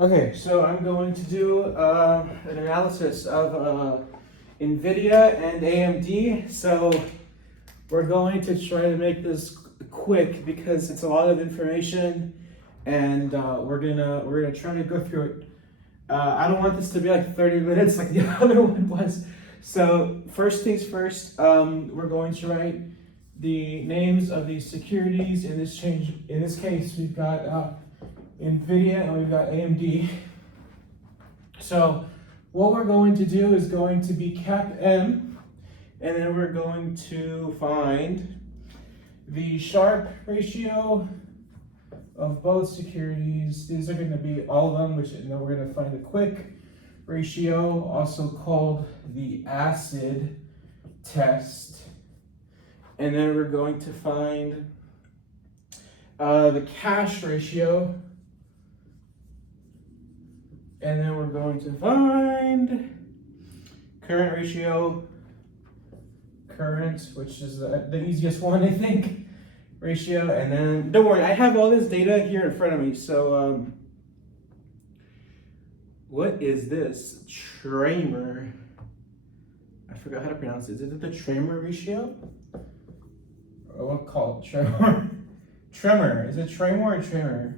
Okay, so I'm going to do an analysis of Nvidia and AMD. So we're going to try to make this quick because it's a lot of information, and we're gonna try to go through it. I don't want this to be like 30 minutes like the other one was. So first things first, we're going to write the names of these securities. In this case, we've got Nvidia and we've got AMD. So what we're going to do is going to be cap M, and then we're going to find the Sharpe ratio of both securities. These are going to be all of them, which then we're going to find the quick ratio, also called the acid test. And then we're going to find the cash ratio. And then we're going to find current ratio, which is the easiest one, I think, ratio. And then, don't worry, I have all this data here in front of me. So, what is this? Tramer. I forgot how to pronounce it. Is it the Tramer ratio? Or what called Tremor? Tremor. Is it Tremor or Tremor?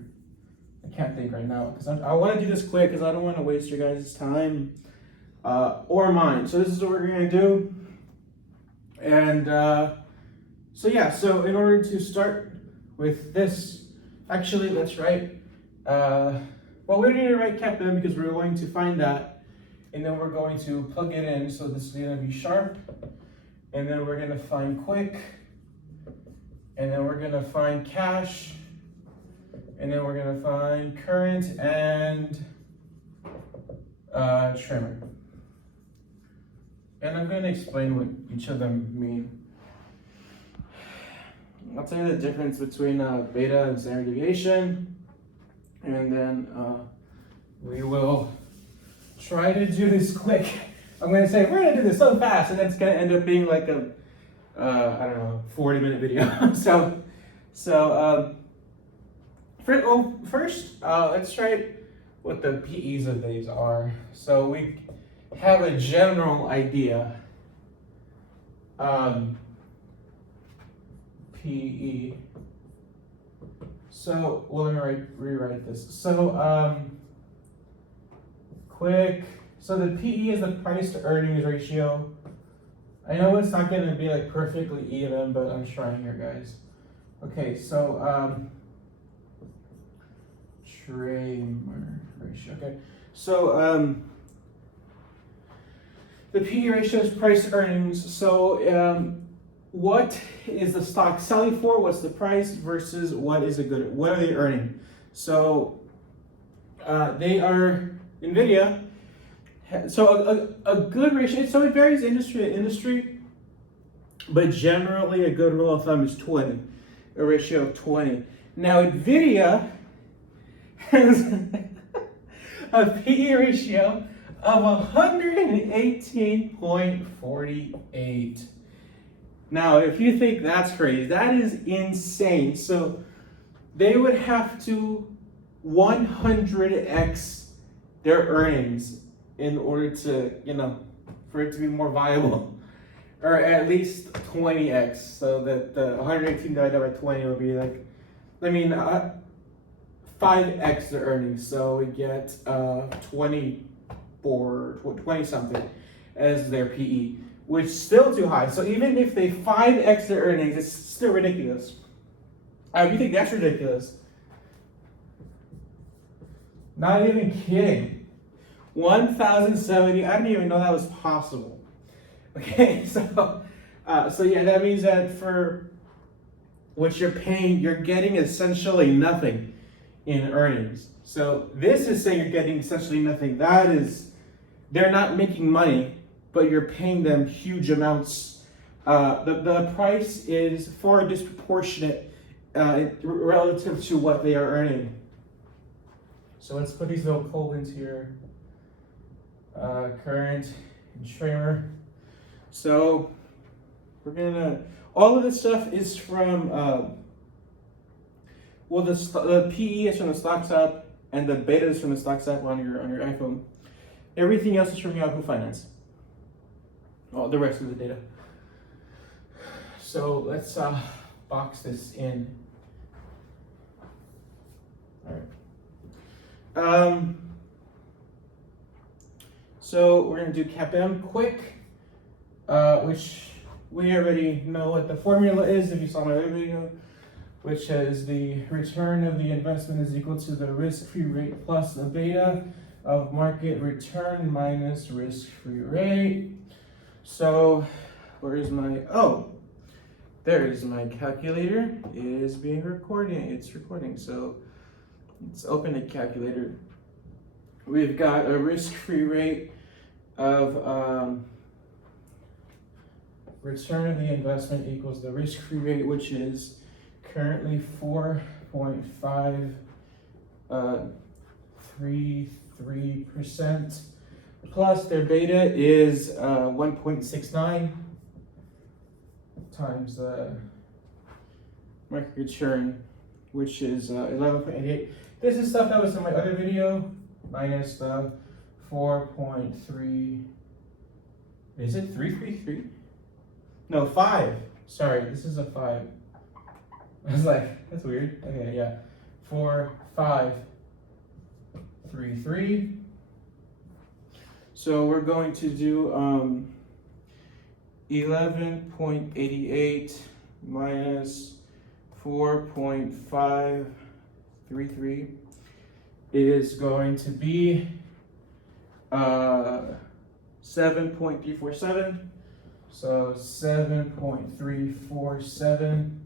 I can't think right now because I want to do this quick because I don't want to waste your guys' time or mine. So this is what we're going to do. And so in order to start with this, actually, let's write, well, we need to write cap M because we're going to find that. And then we're going to plug it in. So this is going to be Sharpe. And then we're going to find quick. And then we're going to find cash. And then we're going to find current and trimmer. And I'm going to explain what each of them mean. I'll tell you the difference between beta and standard deviation. And then we will try to do this quick. I'm going to say, we're going to do this so fast, and it's going to end up being like a, I don't know, 40-minute video. First, let's write what the PEs of these are. So we have a general idea. PE. So we're gonna rewrite this. So quick. So the PE is the price to earnings ratio. I know it's not gonna be like perfectly even, but I'm trying here, guys. Okay, so Tramer ratio. Okay, so the PE ratio is price to earnings. So what is the stock selling for? What's the price versus what are they earning? So they are Nvidia. So a good ratio. So it varies industry to industry, but generally a good rule of thumb is 20, a ratio of 20. Now Nvidia has a PE ratio of 118.48. Now, if you think that's crazy, that is insane. So they would have to 100x their earnings in order to, for it to be more viable. Or at least 20x. So that the 118 divided by 20 would be like, 5x the earnings, so we get 20 something as their PE, which is still too high. So even if they 5x their earnings, it's still ridiculous. You think that's ridiculous? Not even kidding. 1,070. I didn't even know that was possible. Okay, so yeah, that means that for what you're paying, you're getting essentially nothing in earnings. So this is saying you're getting essentially nothing. That is, they're not making money, but you're paying them huge amounts. The price is far disproportionate relative to what they are earning. So let's put these little colons here. Current and Tramer. So we're gonna, all of this stuff is from, the PE is from the stocks up and the beta is from the stocks app on your iPhone. Everything else is from Yahoo Finance. All the rest of the data. So let's box this in. All right. So we're gonna do CAPM quick, which we already know what the formula is if you saw my other video, which is the return of the investment is equal to the risk-free rate plus the beta of market return minus risk-free rate. So where is my, oh, there is my calculator. It is being recorded, it's recording. So let's open a calculator. We've got a risk-free rate of return of the investment equals the risk-free rate, which is currently 4.533%, plus their beta is 1.69 times the market return, which is 11.88. This is stuff that was in my other video, minus the 4.3, is it 333? No, 5. Sorry, this is a 5. I was like, that's weird. Okay, yeah. 4.533. So we're going to do 11.88 minus 4.533 is going to be 7.347. So 7.347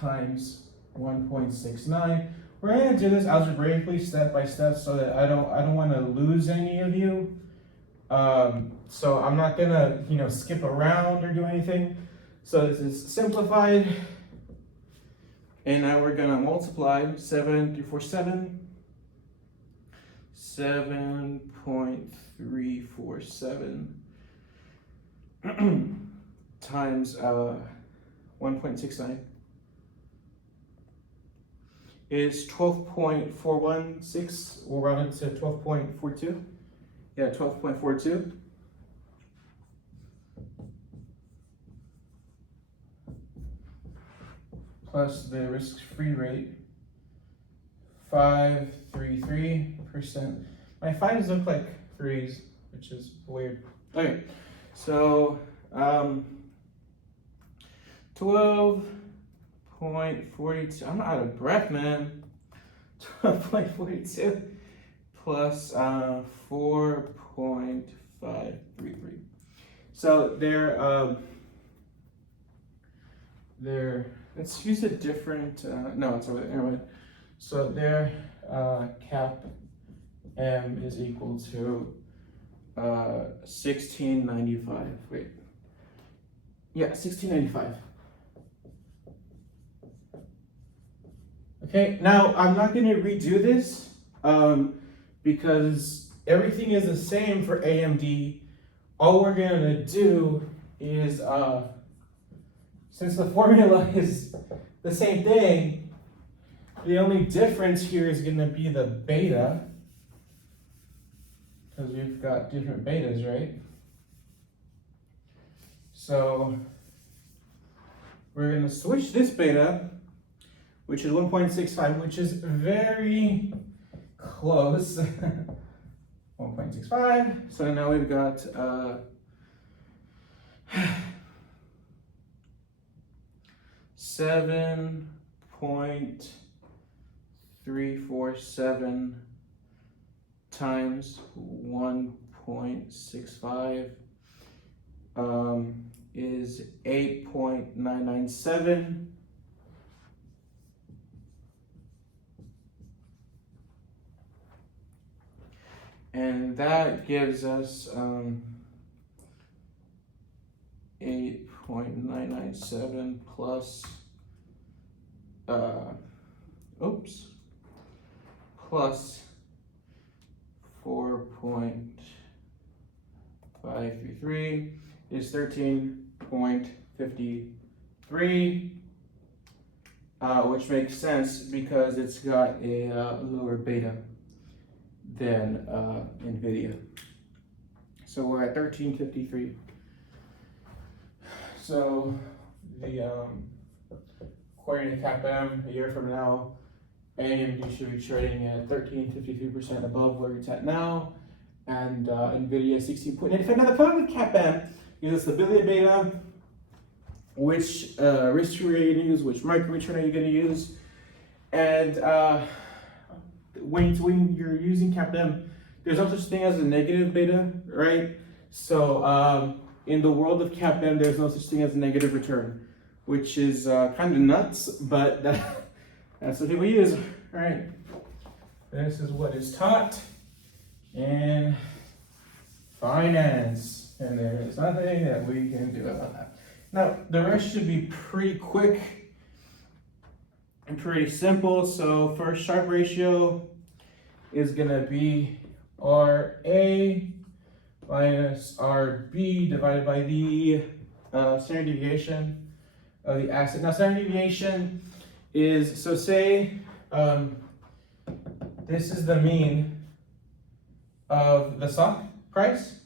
times 1.69. We're gonna do this algebraically step by step so that I don't want to lose any of you. So I'm not gonna skip around or do anything. So this is simplified, and now we're gonna multiply 7.347. 7.347 times 1.69 is 12.416. We'll round it to 12.42. Yeah, 12.42. Plus the risk-free rate, 5.33%. My 5s look like 3s, which is weird. Okay, so 12.42. I'm out of breath, man. 12.42 plus 4.533. So they're let's use a different. No, it's over there. Anyway, so their cap M is equal to 1695. Wait. Yeah, 1695. Okay, now I'm not going to redo this because everything is the same for AMD. All we're going to do is, since the formula is the same thing, the only difference here is going to be the beta, because we've got different betas, right? So we're going to switch this beta, which is 1.65, which is very close. 1.65. So now we've got 7.347 times 1.65 is 8.997. And that gives us 8.997 plus plus 4.533 is 13.53. which makes sense because it's got a lower beta than Nvidia. So we're at 1353. So the according to CAPM, a year from now, AMD should be trading at 13.53% above where it's at now, and Nvidia 16.95. Now the problem with CAPM is the stability beta, which risk-free rate you're going to use, which micro return are you going to use, and when you're using CAPM, there's no such thing as a negative beta, right? So in the world of CAPM, there's no such thing as a negative return, which is kind of nuts, but that's what people use, right? This is what is taught in finance, and there is nothing that we can do about that. Now, the rest should be pretty quick and pretty simple. So first Sharpe ratio is gonna be RA minus RB divided by the standard deviation of the asset. Now, standard deviation is, so say this is the mean of the stock price,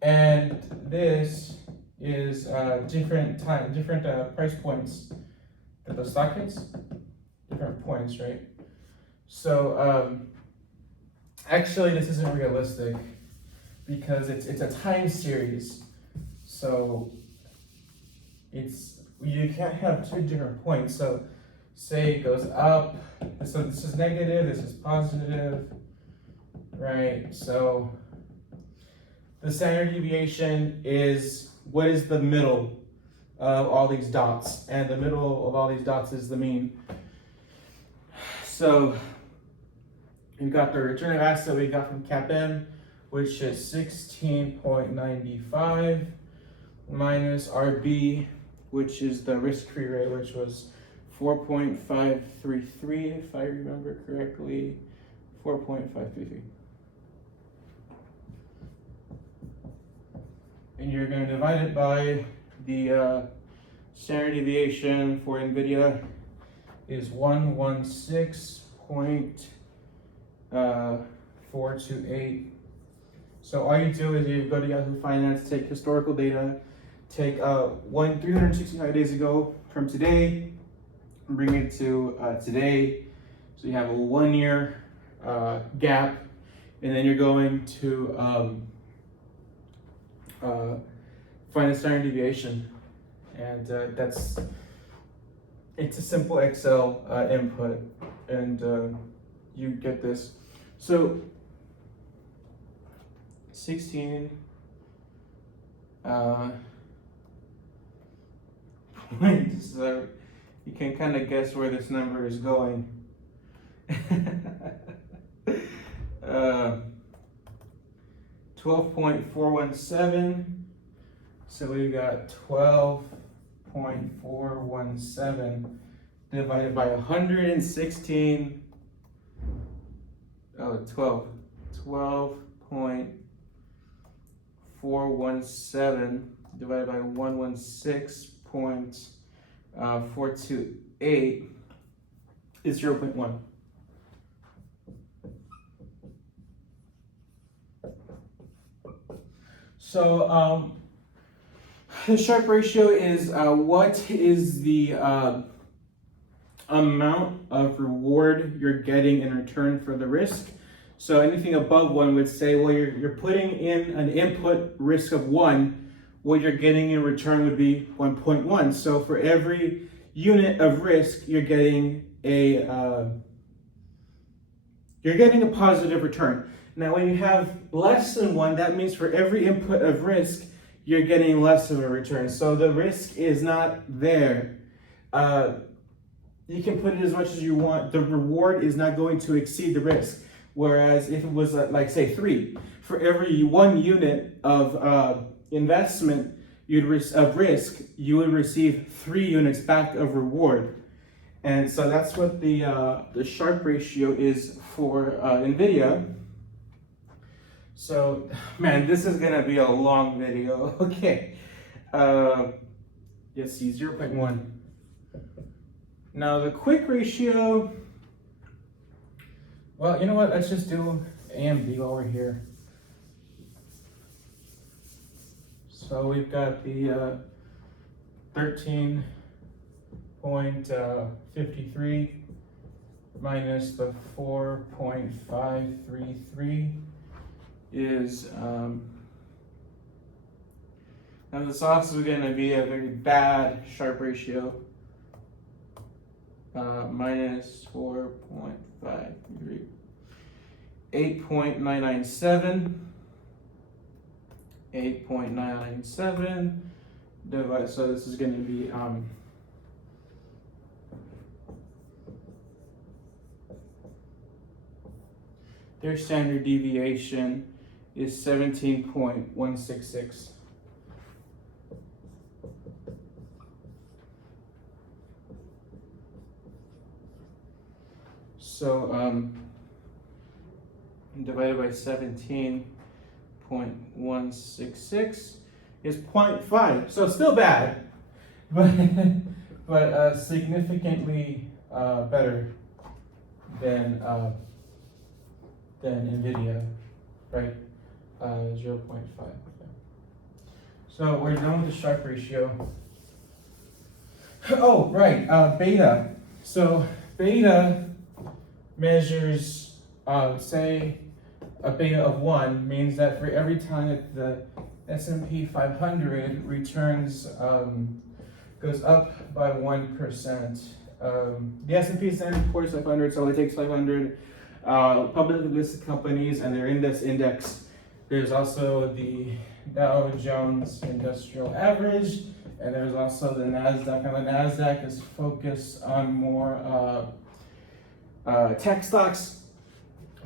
and this is different price points that the stock hits, different points, right? So actually this isn't realistic because it's a time series. So you can't have two different points. So say it goes up, so this is negative, this is positive, right? So the standard deviation is what is the middle of all these dots, and the middle of all these dots is the mean. So we've got the return of asset we got from CAPM, which is 16.95 minus RB, which is the risk-free rate, which was 4.533, if I remember correctly, 4.533. And you're going to divide it by the standard deviation for Nvidia is 116.428. So all you do is you go to Yahoo Finance, take historical data, take 365 days ago from today, and bring it to today. So you have a 1 year gap, and then you're going to find the standard deviation, and it's a simple Excel input, and you get this. So 16 points. So you can kind of guess where this number is going. 12.417. So we've got 12.417 divided by 116. 12.417 divided by 116.428 is 0.1. So the Sharpe ratio is what is the amount of reward you're getting in return for the risk. So anything above 1 would say, well, you're putting in an input risk of 1, what you're getting in return would be 1.1. So for every unit of risk, you're getting a positive return. Now, when you have less than 1, that means for every input of risk, you're getting less of a return. So the risk is not there. You can put it as much as you want. The reward is not going to exceed the risk. Whereas if it was like say 3, for every 1 unit of investment of risk, you would receive 3 units back of reward. And so that's what the Sharpe ratio is for Nvidia. So, man, this is gonna be a long video. Okay, let's see, 0.1. Now the quick ratio, well, you know what? Let's just do AMD while we're here. So we've got the 13.53 minus the 4.533 is, now this also is going to be a very bad Sharpe ratio, minus 4.53, 8.997, 8.997 divided, so this is going to be their standard deviation is 17.166. So divided by 17.166 is 0.5. So still bad, but significantly better than Nvidia, right? 0.5. So we're done with the Sharpe ratio. Oh, right, beta. So beta measures, say, a beta of 1 means that for every time that the S&P 500 returns, goes up by 1%. The S&P standard Poor's 500, so it takes 500 publicly listed companies and their index. There's also the Dow Jones Industrial Average, and there's also the NASDAQ. And the NASDAQ is focused on more tech stocks.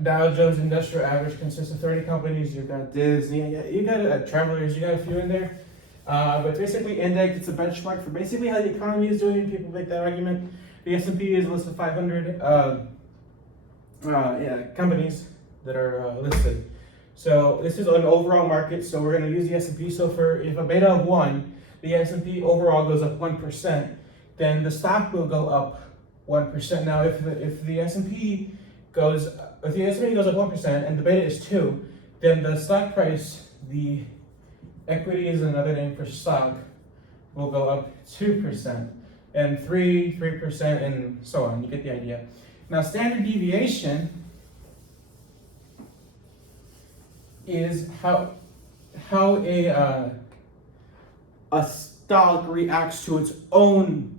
Dow Jones Industrial Average consists of 30 companies. You've got Disney, you got Travelers, you got a few in there. But basically, index, it's a benchmark for basically how the economy is doing. People make that argument. The S&P is a list of 500 companies that are listed. So this is an overall market. So we're going to use the S&P. So if a beta of 1, the S&P overall goes up 1%, then the stock will go up 1%. Now, if the S&P goes up 1% and the beta is 2, then the stock price, the equity is another name for stock, will go up 2%, and 3%, and so on. You get the idea. Now, standard deviation is how a stock reacts to its own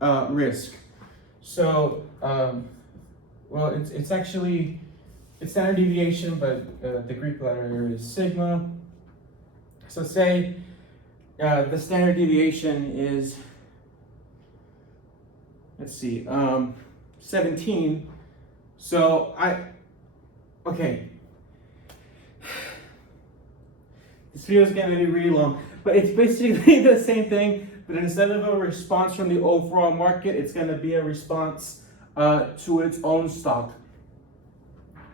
risk. So, well, it's actually standard deviation, but the Greek letter is sigma. So say the standard deviation is, let's see, 17. So okay. This video is going to be really long, but it's basically the same thing, but instead of a response from the overall market, it's going to be a response to its own stock.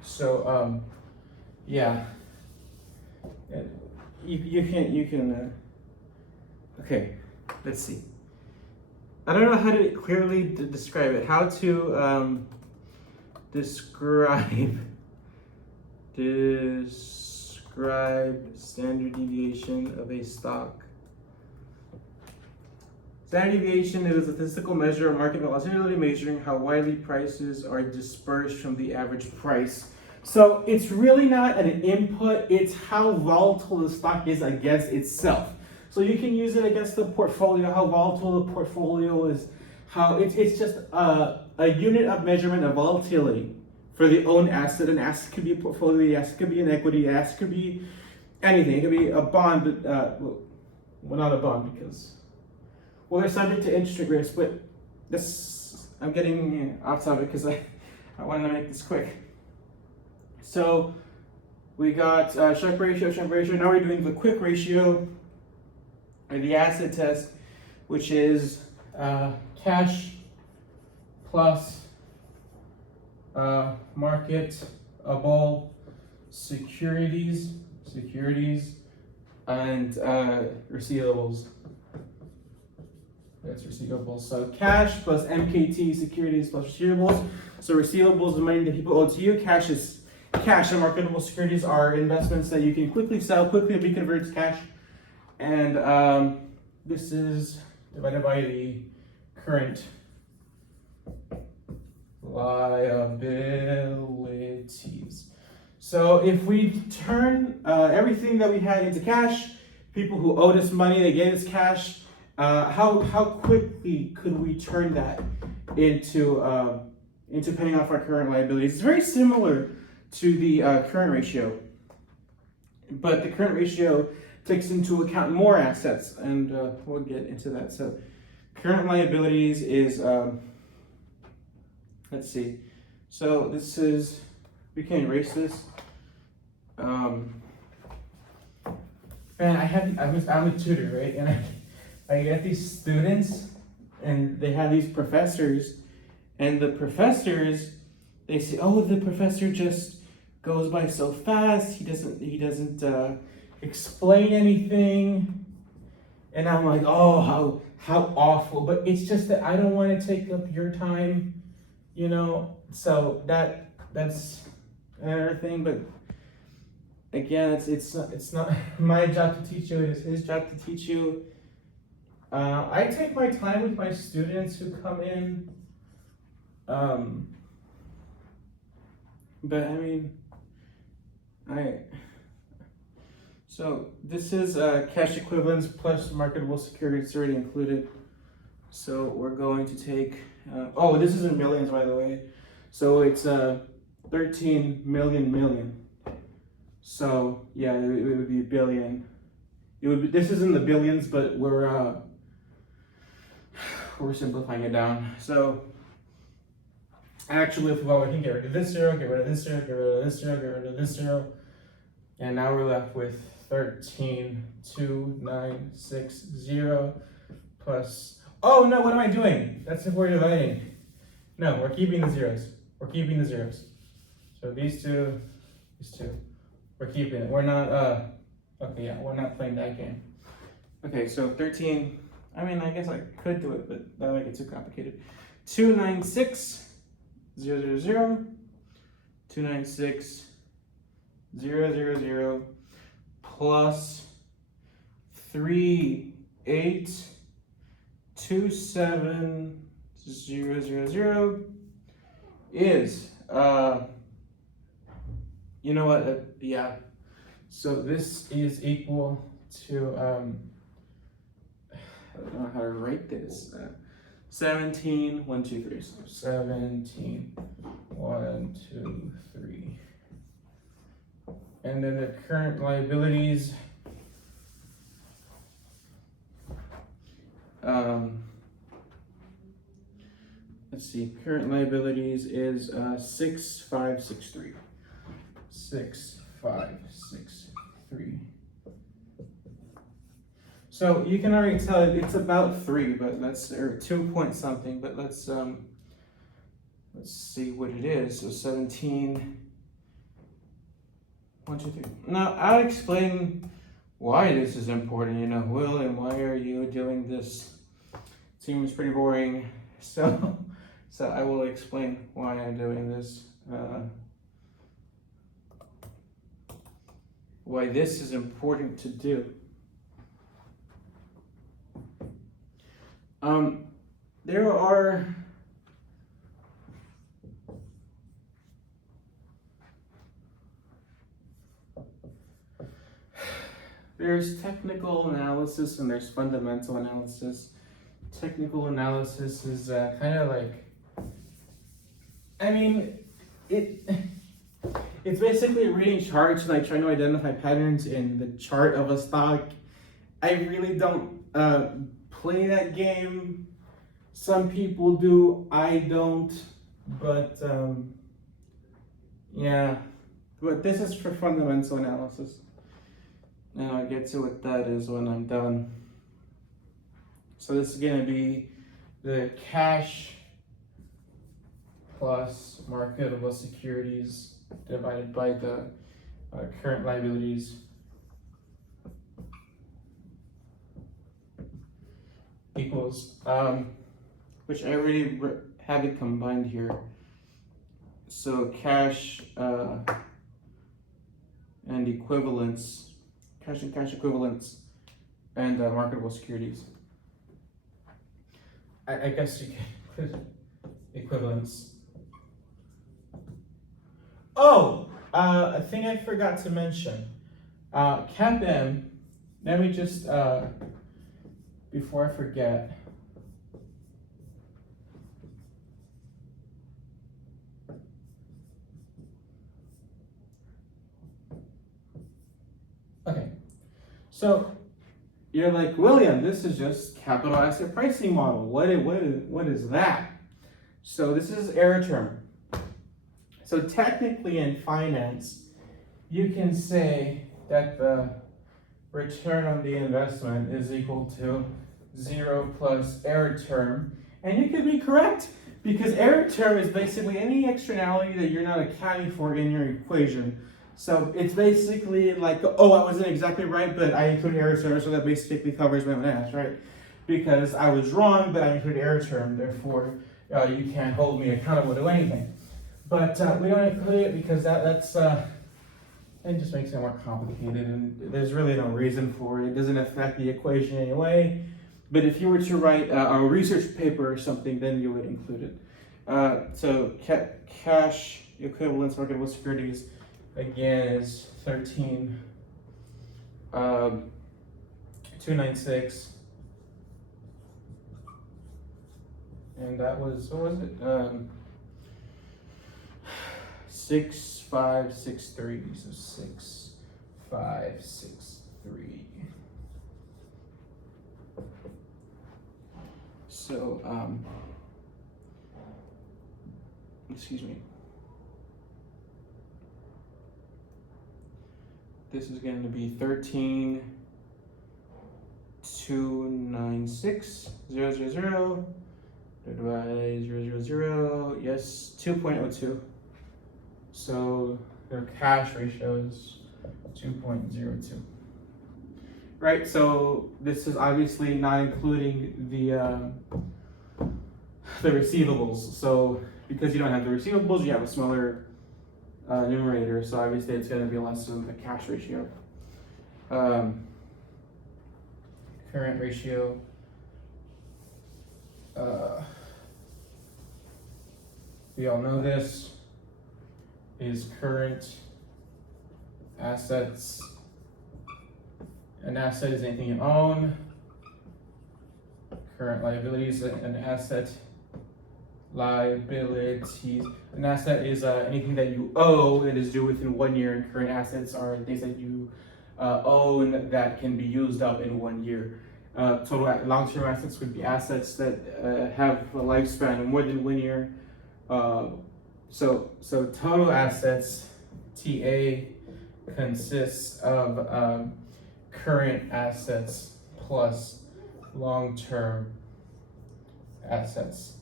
So, yeah. You can, okay, let's see. I don't know how to clearly describe it. How to describe standard deviation of a stock. Standard deviation is a statistical measure of market volatility, measuring how widely prices are dispersed from the average price. So it's really not an input, it's how volatile the stock is against itself. So you can use it against the portfolio, how volatile the portfolio is, how it's just a unit of measurement of volatility for the own asset. An asset could be a portfolio, the asset could be an equity, the asset could be anything. It could be a bond, well, not a bond because, well, they're subject to interest rate risk, but this, I'm getting off topic because I wanted to make this quick. So we got Sharpe ratio. Now we're doing the quick ratio, or the acid test, which is cash plus marketable securities and receivables. That's receivables. So cash plus MKT, securities plus receivables. So receivables is money that people owe to you. Cash is cash, and marketable securities are investments that you can quickly sell, quickly be converted to cash. And this is divided by the current liabilities. So if we turn everything that we had into cash, people who owed us money, they gave us cash, how quickly could we turn that into paying off our current liabilities? It's very similar to the current ratio, but the current ratio takes into account more assets, and we'll get into that. So current liabilities is, let's see, so this is, we can erase this. Man, I'm a tutor, right? And I get these students, and they have these professors, and the professors, they say, oh, the professor just goes by so fast. He doesn't explain anything, and I'm like, oh, how awful. But it's just that I don't want to take up your time, you know. So that's another thing. But again, it's not my job to teach you. It is his job to teach you. I take my time with my students who come in. But I mean, so this is cash equivalents plus marketable securities already included. So we're going to take, oh, this is in millions, by the way. So it's 13 million. So yeah, it would be a billion. It would be, this is in the billions, but we're simplifying it down. So actually, well, we can get rid of this zero, get rid of this zero, get rid of this zero, get rid of this zero. And now we're left with 13,296,0 plus, oh no, what am I doing? That's if we're dividing. No, we're keeping the zeros. We're keeping the zeros. So these two, we're keeping it. We're not, okay, yeah, we're not playing that game. Okay, so 13, I mean, I guess I could do it, but that would make it too complicated. 296,000, 296,000 plus 3827,000 is, you know what, yeah. So this is equal to, I don't know how to write this. 17, 1, 2, 3. So 17, 1, 2, 3. And then the current liabilities. Let's see, current liabilities is 6563. 6563. So you can already tell it's about 3, but let's, or 2 point something, but let's see what it is. So 17, 1, 2, 3. Now I'll explain why this is important, you know, Will, and why are you doing this? Seems pretty boring. So I will explain why I'm doing this. Why this is important to do. There's technical analysis and there's fundamental analysis. Technical analysis is kind of like, I mean, it's basically reading charts and like trying to identify patterns in the chart of a stock. I really don't play that game. Some people do, I don't, but yeah, but this is for fundamental analysis. And I'll get to what that is when I'm done. So this is gonna be the cash plus marketable securities divided by the current liabilities. equals, which I already have it combined here. So cash and equivalents, cash and cash equivalents, and marketable securities. I guess you can put equivalents. Oh, a thing I forgot to mention. CAPM, let me just, before I forget. Okay, so you're like, William, this is just capital asset pricing model. What is that? So this is error term. So technically in finance, you can say that the return on the investment is equal to 0 plus error term. And you could be correct, because error term is basically any externality that you're not accounting for in your equation. So it's basically like, oh, I wasn't exactly right, but I included error term, so that basically covers my own ass, right? Because I was wrong, but I included error term, therefore you can't hold me accountable to anything. But we don't include it because that's it just makes it more complicated, and there's really no reason for it. It doesn't affect the equation anyway. But if you were to write a research paper or something, then you would include it. So cash equivalents, marketable securities, again, is 13, 296, and that was, what was it? 6563, so 6563. So, excuse me. This is going to be 13,296,000 divided by 000, yes, 2.02. So their cash ratio is 2.02. Right, so this is obviously not including the receivables. So because you don't have the receivables, you have a smaller numerator. So obviously it's going to be less than the cash ratio. Current ratio. We all know this is current assets. An asset is anything you own. Current liabilities, an asset. Liabilities. An asset is anything that you owe that is due within 1 year, and current assets are things that you own that can be used up in 1 year. Total long-term assets would be assets that have a lifespan of more than 1 year. So total assets, TA, consists of current assets plus long-term assets.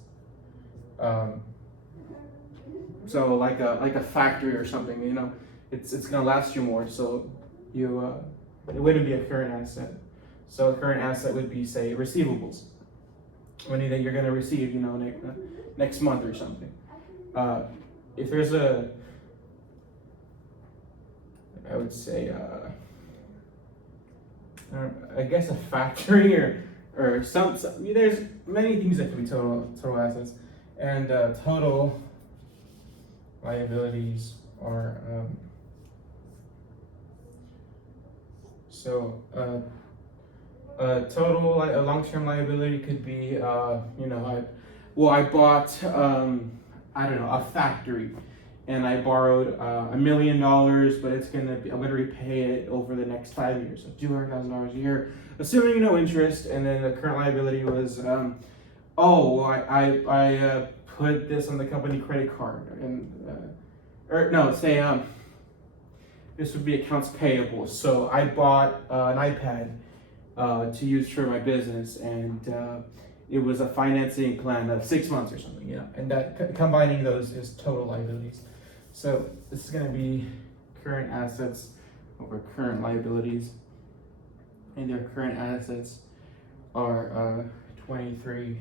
So like a factory or something, you know, it's gonna last you more. So you it wouldn't be a current asset. So a current asset would be, say, receivables, money that you're gonna receive, you know, next month or something. If there's I would say, I guess a factory or some there's many things that can be total assets, and total liabilities are total long-term liability could be you know, I bought I don't know, a factory, and I borrowed $1 million, but I'm gonna repay it over the next 5 years, so $200,000 a year, assuming no interest. And then the current liability was, I put this on the company credit card, and this would be accounts payable. So I bought an iPad to use for my business, and it was a financing plan of 6 months or something, you know, and that combining those is total liabilities. So this is going to be current assets over current liabilities, and their current assets are 23,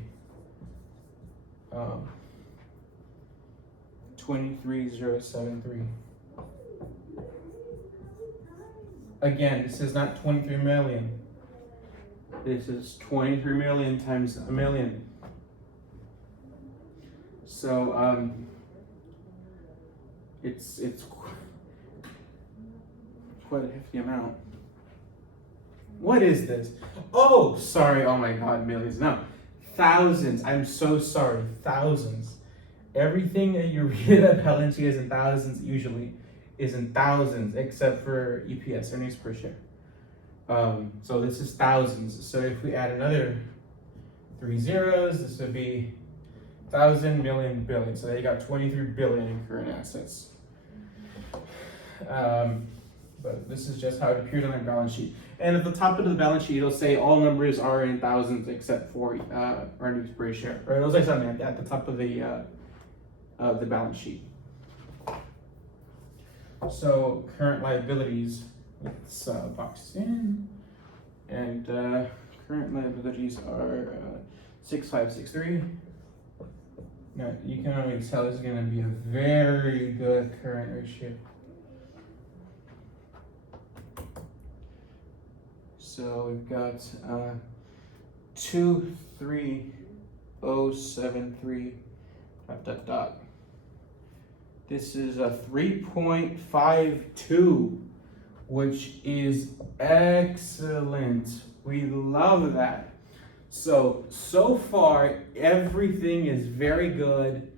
23073. Again, this is not 23 million. This is 23 million times a million. So it's quite a hefty amount. What is this? Oh, sorry. Oh my God, millions. No, thousands. I'm so sorry. Thousands. Everything that you read at balance sheet is in thousands. Usually, is in thousands, except for EPS, earnings per share. So this is thousands. So if we add another 3 zeros, this would be 1,000, million, billion. So they got 23 billion in current assets. But this is just how it appears on their balance sheet. And at the top of the balance sheet, it'll say all numbers are in thousands except for earnings per share. Or it'll say something like that at the top of the balance sheet. So current liabilities, let's box in, and current liabilities are 6563. Now you can already tell this is going to be a very good current ratio. So we've got 23073 ... This is a 3.52, which is excellent. We love that. So far, everything is very good.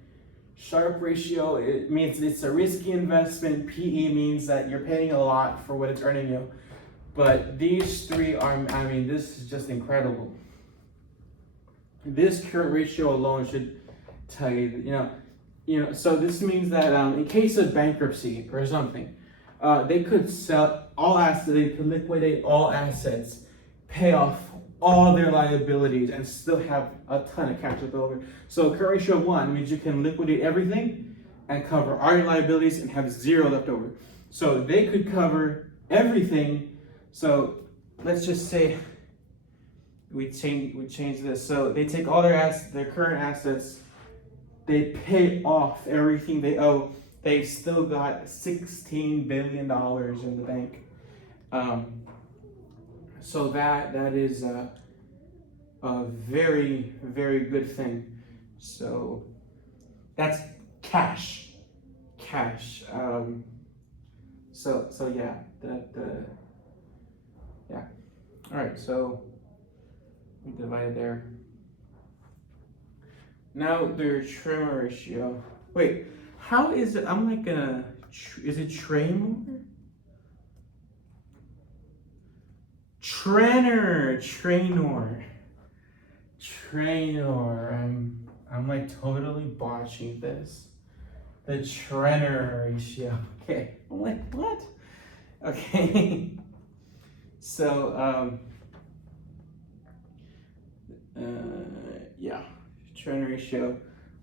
Sharp ratio, it means it's a risky investment. PE means that you're paying a lot for what it's earning you. But these three are, I mean, this is just incredible. This current ratio alone should tell you, so this means that in case of bankruptcy or something, they could sell all assets, they could liquidate all assets, pay off all their liabilities, and still have a ton of cash left over. So current ratio of 1 means you can liquidate everything and cover all your liabilities and have 0 left over. So they could cover everything. So let's just say we change this. So they take all their current assets, they pay off everything they owe. They've still got $16 billion in the bank. So that is a very, very good thing. So that's cash. So yeah, yeah. All right, so we divide there. Now their trimmer ratio. Wait, how is it? I'm like gonna. Is it Traynor? I'm like totally botching this. The Traynor ratio. Okay. I'm like, what? Okay. So yeah. Traynor ratio,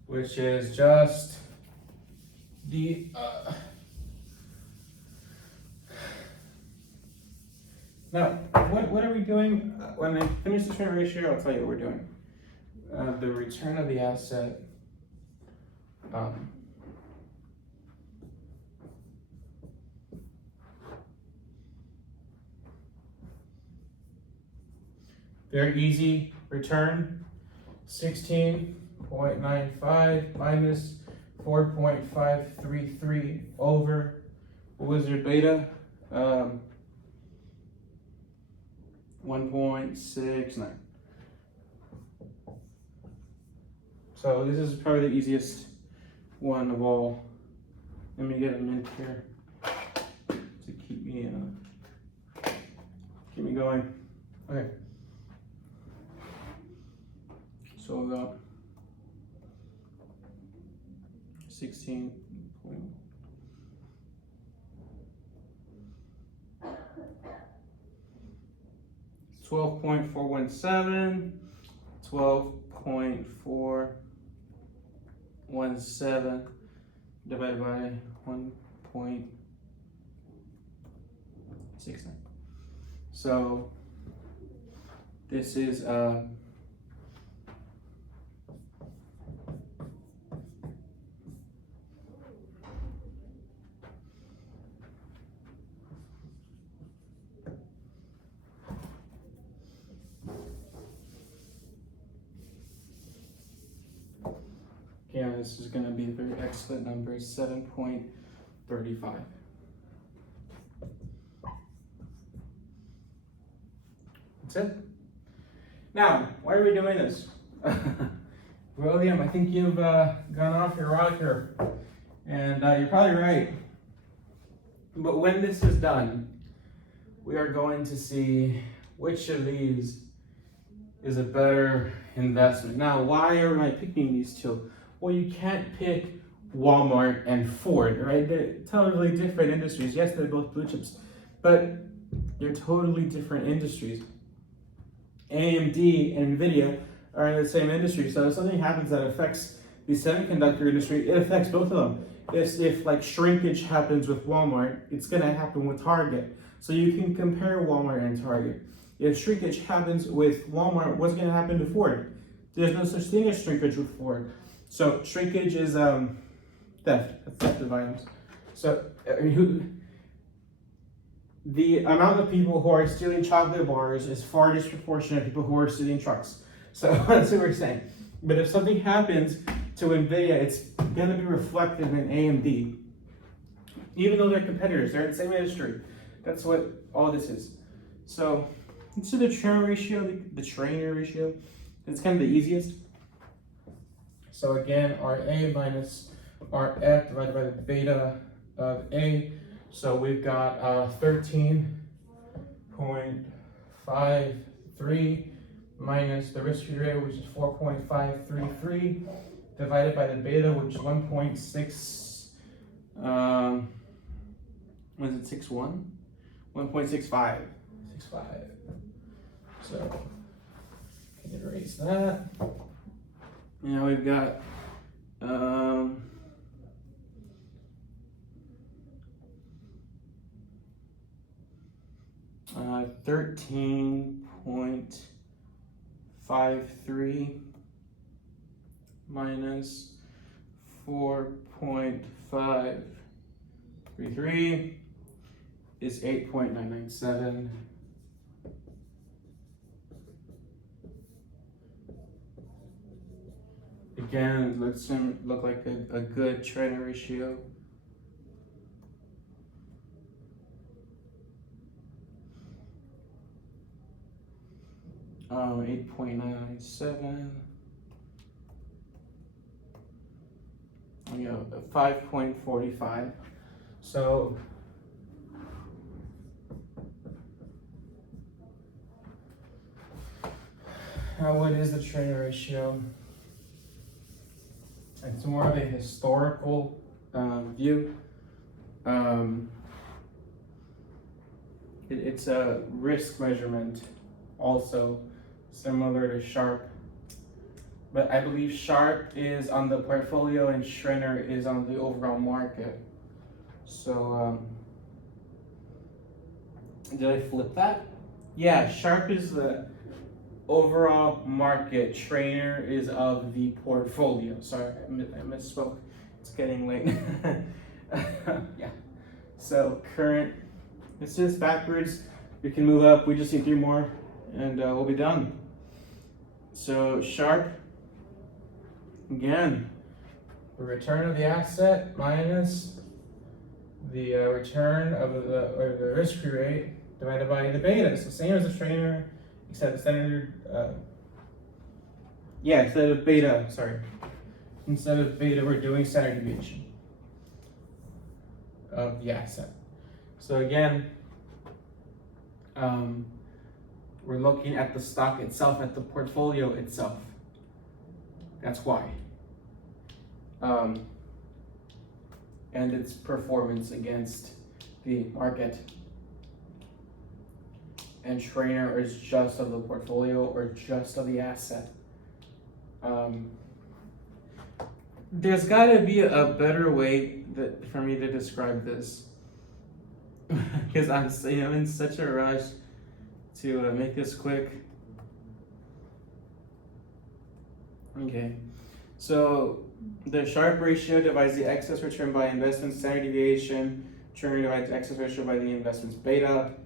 which is just the now what are we doing when I finish the Traynor ratio? I'll tell you what we're doing. The return of the asset. Very easy return. 16.95 minus 4.533 over, what was your beta? 1.69. So this is probably the easiest one of all. Let me get a mint here to keep me going. Okay. So we got 16. 12.417, 12.417 divided by 1.69. So this is Yeah, this is going to be a very excellent number, 7.35. That's it. Now, why are we doing this? William, I think you've gone off your rocker, and you're probably right. But when this is done, we are going to see which of these is a better investment. Now, why am I picking these two? Well, you can't pick Walmart and Ford, right? They're totally different industries. Yes, they're both blue chips, but they're totally different industries. AMD and Nvidia are in the same industry, so if something happens that affects the semiconductor industry, it affects both of them. If like shrinkage happens with Walmart, it's gonna happen with Target. So you can compare Walmart and Target. If shrinkage happens with Walmart, what's gonna happen to Ford? There's no such thing as shrinkage with Ford. So shrinkage is theft. That's theft of items. So the amount of people who are stealing chocolate bars is far disproportionate to people who are stealing trucks. So that's what we're saying. But if something happens to Nvidia, it's gonna be reflected in AMD. Even though they're competitors, they're in the same industry. That's what all this is. So let's do the trainer ratio, It's kind of the easiest. So again, RA minus RF divided by the beta of A. So we've got 13.53 minus the risk-free rate, which is 4.533, divided by the beta, which is 1.6, was it 6.1? 1.65. 65. So, can erase that. Now we've got 13.53 minus 4.533 is 8.997. Again, it looks look like a good trainer ratio. Um, 8.997. You know, 5.45. So now what is the trainer ratio? It's more of a historical view. It's a risk measurement, also similar to Sharp. But I believe Sharp is on the portfolio and Schreiner is on the overall market. So, did I flip that? Yeah, Sharp is the overall market, Trainer is of the portfolio. Sorry, I misspoke. It's getting late. Yeah. So current, it's just backwards. We can move up. We just need 3 more, and we'll be done. So Sharp, again, the return of the asset minus the return of the risk-free rate divided by the beta. So same as the Trainer. Except standard, instead of beta, we're doing standard deviation of the asset. So again, we're looking at the stock itself, at the portfolio itself. That's why. And its performance against the market. And Trainer is just of the portfolio or just of the asset. There's got to be a better way for me to describe this, because I'm in such a rush to make this quick. Okay, so the Sharp ratio divides the excess return by investment standard deviation. Trainer divides excess ratio by the investment's beta.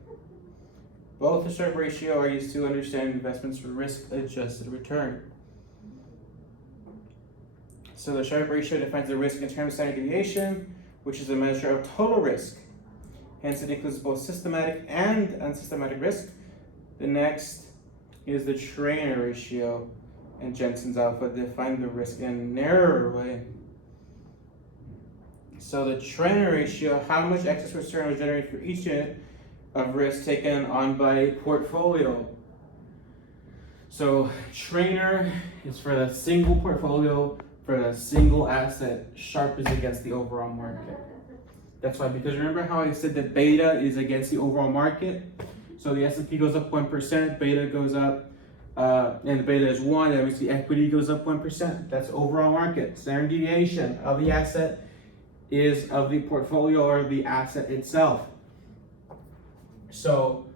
Both the Sharp ratio are used to understand investments' risk-adjusted return. So the Sharpe ratio defines the risk in terms of standard deviation, which is a measure of total risk. Hence, it includes both systematic and unsystematic risk. The next is the Trainer ratio, and Jensen's alpha define the risk in a narrower way. So the Trainer ratio, how much excess return was generated for each unit of risk taken on by a portfolio. So Trainer is for the single portfolio, for the single asset. Sharpe is against the overall market. That's why, because remember how I said that beta is against the overall market? So the S&P goes up 1%, beta goes up, and the beta is 1, that means the equity goes up 1%. That's overall market. Standard deviation of the asset is of the portfolio or the asset itself. So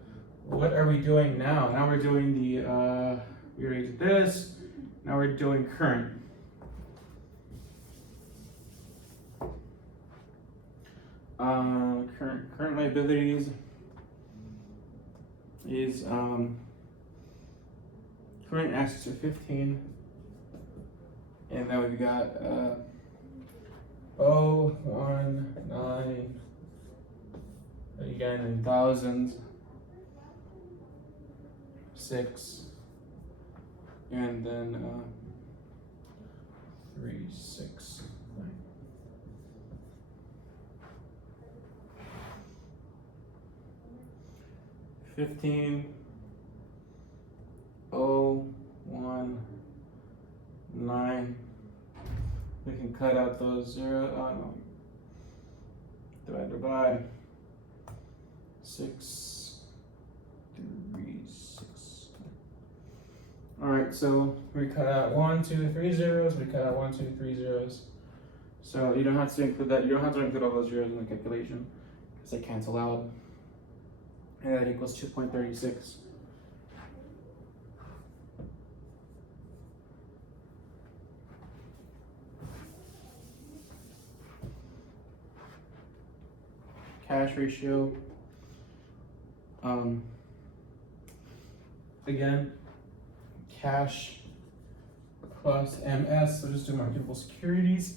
what are we doing now? Now we're doing the, we already did this, now we're doing current. Current liabilities is current assets are 15, and then we've got 019 again in thousands, 6, and then 3, 6. 15, 0, 1, 9. We can cut out those 0. Oh no. Divided by 6, 3, 6. All right, so we cut out 1, 2, 3 zeros. We cut out 1, 2, 3 zeros. So you don't have to include that. You don't have to include all those zeros in the calculation because they cancel out. And that equals 2.36. Cash ratio. Again, cash plus MS, so just do marketable securities,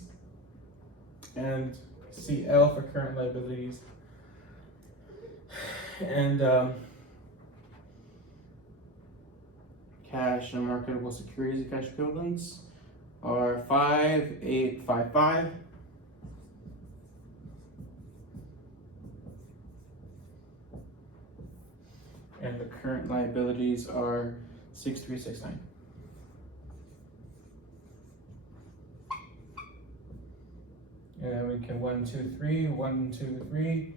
and CL for current liabilities. And cash and marketable securities and cash equivalents are 5855. And the current liabilities are 6369. And then we can 1, 2, 3, 1, 2, 3.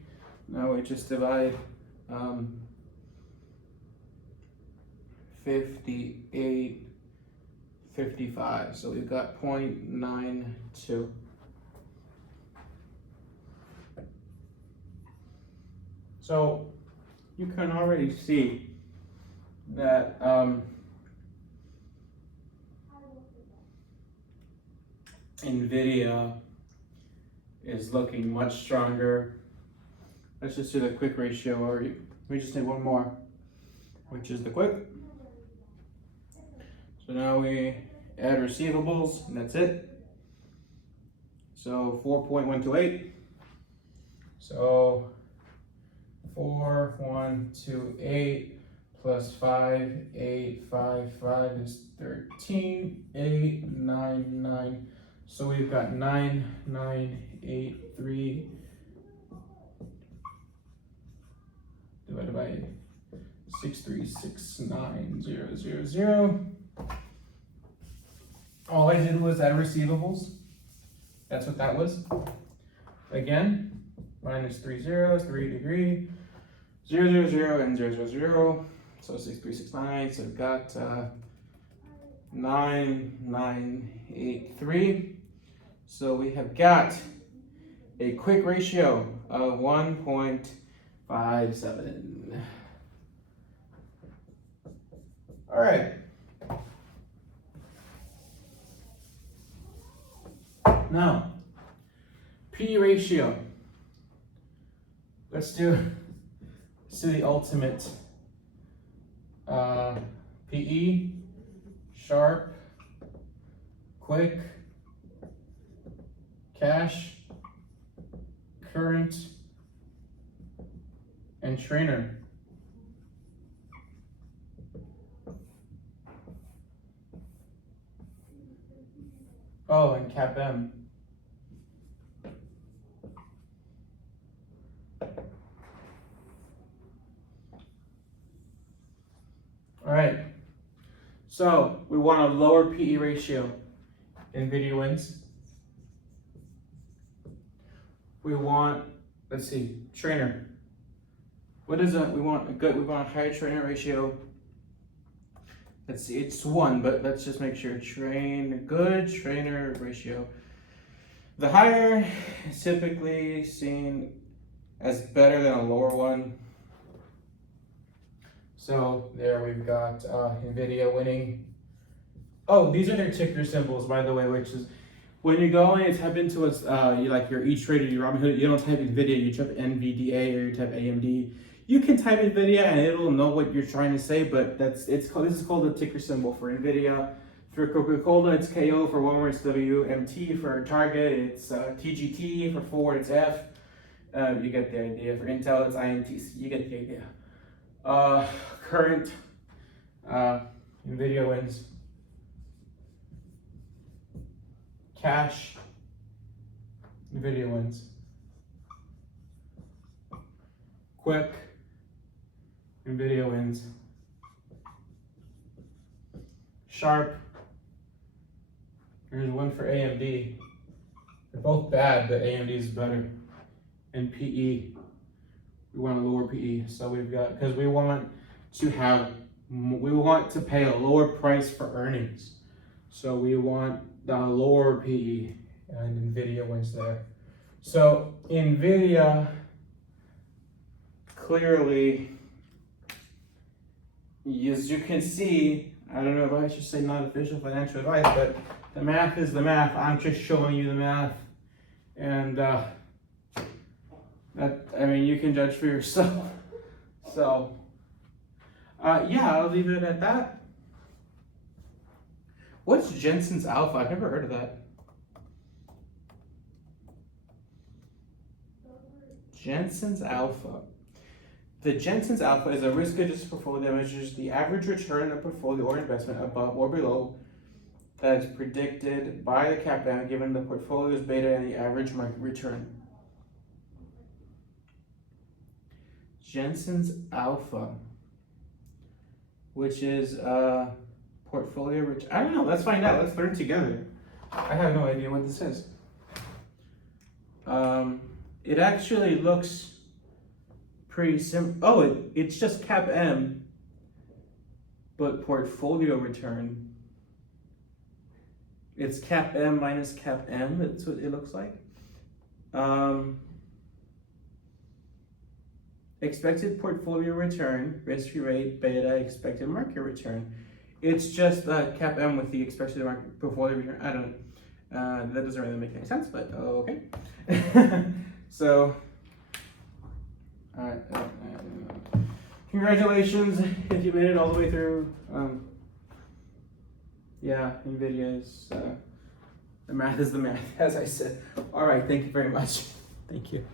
Now we just divide 58, 55. So we've got 0.92. So you can already see that Nvidia is looking much stronger. Let's just do the quick ratio, or we just need one more, which is the quick. So now we add receivables, and that's it. So 4.128. So 4128 plus 5855 is 13899. So we've got 9983 divided by 6369000. All I did was add receivables. That's what that was. Again, minus 3 zeros, 3 degree, 0, 0, 0, and 0, 0, 0. So 6369. So we've got 9983. So we have got a quick ratio of 1.57. All right. Now, P ratio. Let's do the ultimate. PE, Sharpe, quick, cash, current, and trainer. Oh, and CAPM. All right, so we want a lower PE ratio. Nvidia wins. We want, let's see, trainer. What is that? We want a higher trainer ratio. Let's see, it's 1, but let's just make sure. Good trainer ratio. The higher is typically seen as better than a lower one. So there we've got Nvidia winning. Oh, these are their ticker symbols, by the way, which is when you go and type into your E-Trader, your Robinhood, you don't type Nvidia, you type NVDA or you type AMD. You can type Nvidia and it'll know what you're trying to say, but this is called the ticker symbol for Nvidia. For Coca-Cola, it's KO. For Walmart, it's WMT. For Target, it's TGT. For Ford, it's F. You get the idea. For Intel, it's INTC. You get the idea. Current, Nvidia wins. Cash, Nvidia wins. Quick, Nvidia wins. Sharp, there's one for AMD. They're both bad, but AMD is better. And PE, we want a lower PE. So we've got, because we want to pay a lower price for earnings. So we want the lower PE, and Nvidia wins there. So Nvidia clearly, as you can see, I don't know if I should say not official financial advice, but the math is the math. I'm just showing you the math, and you can judge for yourself. So yeah, I'll leave it at that. What's Jensen's Alpha? I've never heard of that. Jensen's Alpha. The Jensen's Alpha is a risk-adjusted portfolio that measures the average return of portfolio or investment above or below that is predicted by the CAPM given the portfolio's beta and the average market return. Jensen's Alpha, which is portfolio return. I don't know. Let's find out. Let's learn together. I have no idea what this is. It actually looks pretty simple. Oh, it's just CAPM, but portfolio return. It's CAPM minus CAPM. That's what it looks like. Expected portfolio return, risk-free rate, beta, expected market return. It's just CAPM with the expected market portfolio return. I don't know. That doesn't really make any sense, but okay. So, all right. Congratulations if you made it all the way through. Yeah, Nvidia is the math is the math, as I said. All right, thank you very much. Thank you.